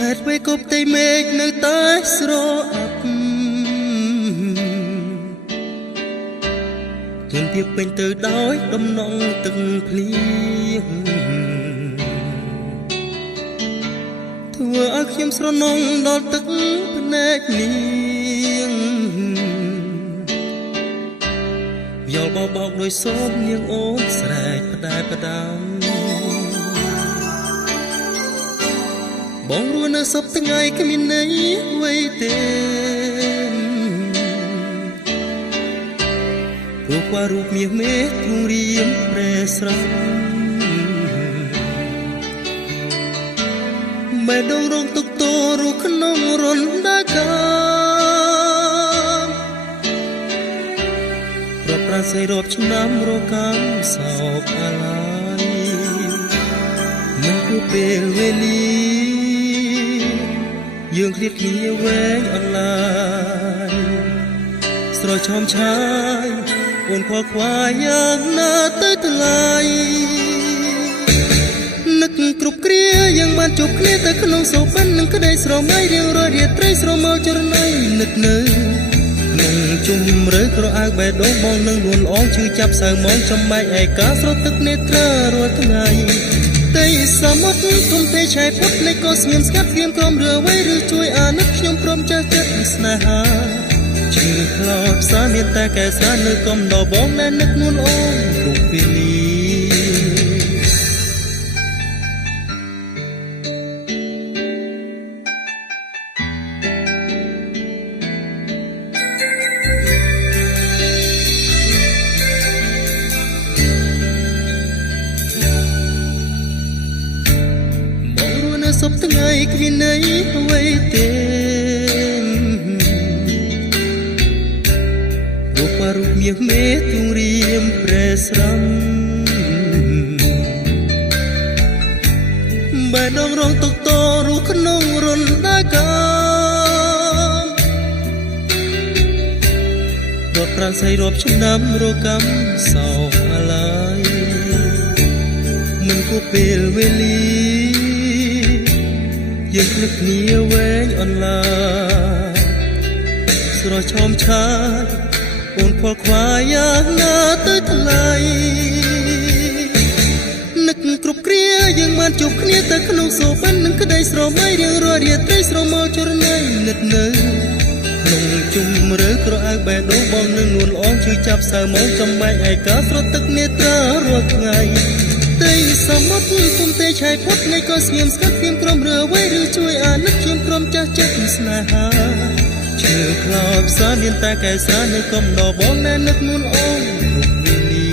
ហេតុអ្វីក៏ផ្ទៃមេឃនៅតែស្រអាប់ខ្ញុំពីពេញទៅដោយដំណងទឹកភ្លៀងធ្វើឲ្យខ្ញុំស្រណុងដល់ទឹកភ្នែកនាងយល់បបោកដោយសូមនាងអូនស្រែកផ្ដែផ្ដាំបងរស់នៅសពថ្ងៃគ្មានន័យអ្វីទេព្រោះquaរូបមាសមេឃទ្រង់រៀមប្រែស្រស់បែដងរងទុកតរស់ក្នុងរន្ធដាកាប្រត់ប្រាស័យរាប់ឆ្នាំរកាំសោកអាឡ័យមិនគួរពេលវេលាយើងឃ្លាតគ្នាវែងអន្លាយស្រយឆោមឆាយអូនខ្វល់ខ្វាយយ៉ាងណាទៅថ្លៃនឹកគ្រប់គ្រាយ៉ាងបានជួបគ្នាតែក្នុងសោបិននឹងក្តីស្រមៃរៀងរាល់រាត្រីស្រមោចរណៃនឹកនៅក្នុងជុំរើក្រអៅបេះដូងបងនឹងលួនល្អឈឺចាប់សៅមងចំបែកឯកាស្រត់ទឹកនេត្រារាល់ថ្ងៃតែសមុទ្រធំទេឆៃពុតនៃក៏ស្ងៀមស្ងាត់ព្រៀមក្រុមរឿវៃឬជួយអាណិតខ្ញុំព្រមចាស់ចិត្តស្នេហាជឿខ្លោចផ្សារមានតែកែសារនៅកំដរបងដែលនឹកនួនអូនគ្រប់ពេលនេះសពថ្ងៃគ្មានន័យអ្វីទេរូបរូបមាសមេឃទ្រង់រៀមប្រែស្រំបែដងរងទុកតរស់ក្នុងរន្ធដាការត់ប្រាស័យរាប់ឆ្នាំរកម្មសោកអាឡ័យមិនគួរពេលវេលាយើងនឹកគ្នាវែងអន្លាស្រស់ឆោមឆាយអូនខ្វល់ខ្វាយយ៉ាងណាទៅថ្លៃនឹកគ្រប់គ្រាយើងបានជួបគ្នាតែក្នុងសោបិននឹងក្តីស្រមៃរៀងរាល់រាត្រីស្រមោចរណៃនឹកនៅក្នុងជុំរើក្រអៅបេះដូងបងនឹងនួនល្អជួយចាប់សៅមងចំបែកឯកាស្រត់ទឹកនេត្រារាល់ថ្ងៃតែសមុទ្រគុំទេឆៃពុតនៃក៏ស្ងៀមស្ងាត់ព្រៀមក្រុមរឿវៃឬជួយអាណិតខ្ញុំក្រុមចាស់ចិត្តស្នេហាជឿខ្លោចផ្សារមានតែកែសារនៅកំដរបងដែលនឹកនួនអូនគ្រប់ពេលនេះ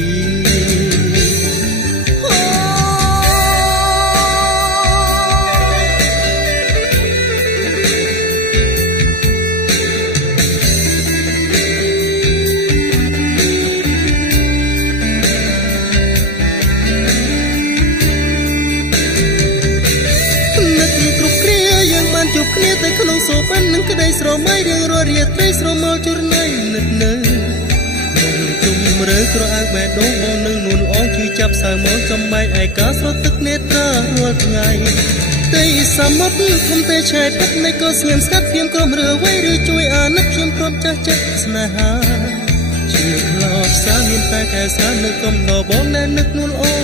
ជួបគ្នាតែក្នុងសោបិននឹងក្តីស្រមៃរៀងរាល់រាត្រីស្រមោចរណៃនឹកនៅក្នុងជុំរើក្រអៅបេះដូងបងនឹងនួនល្អជួយចាប់សៅមងចំបែកឯកាស្រត់ទឹកនេត្រារាល់ថ្ងៃតែសមុទ្រធំទេឆៃពុតនៃក៏ស្ងៀមស្ងាត់ព្រៀមក្រុមរឿវៃឬជួយអាណិតខ្ញុំព្រមចាស់ចិត្តស្នេហាជឿខ្លោចផ្សារមានតែកែសារនៅកំដរបងដែលនឹកនួនល្អ